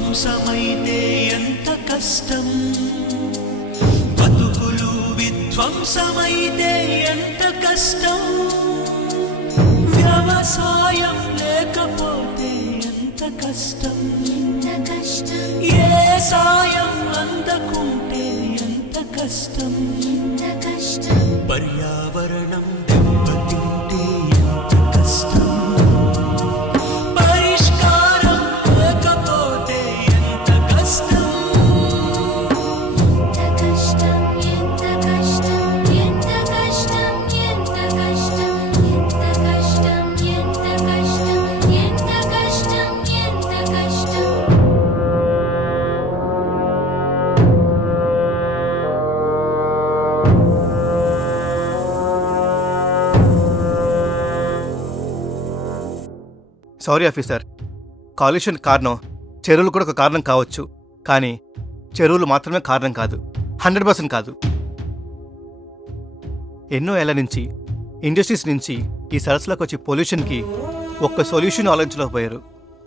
ధ్వంసమైతే ఎంత కష్టం, బతుకులు విధ్వంసమైతే ఎంత కష్టం, వ్యవసాయం లేకపోతే ఎంత కష్టం, ఏ సాయం అందకుంటే ఎంత కష్టం, పర్యావరణం దెబ్బతింటే ఎంత కష్టం, పరిష్కారం లేకపోతే ఎంత కష్టం. సారీ ఆఫీసర్, కాలుష్యం కారణం చెరువులు కూడా ఒక కారణం కావచ్చు, కానీ చెరువులు మాత్రమే కారణం కాదు, 100% కాదు. ఎన్నో ఏళ్ల నుంచి ఇండస్ట్రీస్ నుంచి ఈ సరస్సులోకి వచ్చి పొల్యూషన్కి ఒక్క సొల్యూషన్ ఆలోచించలేకపోయారు.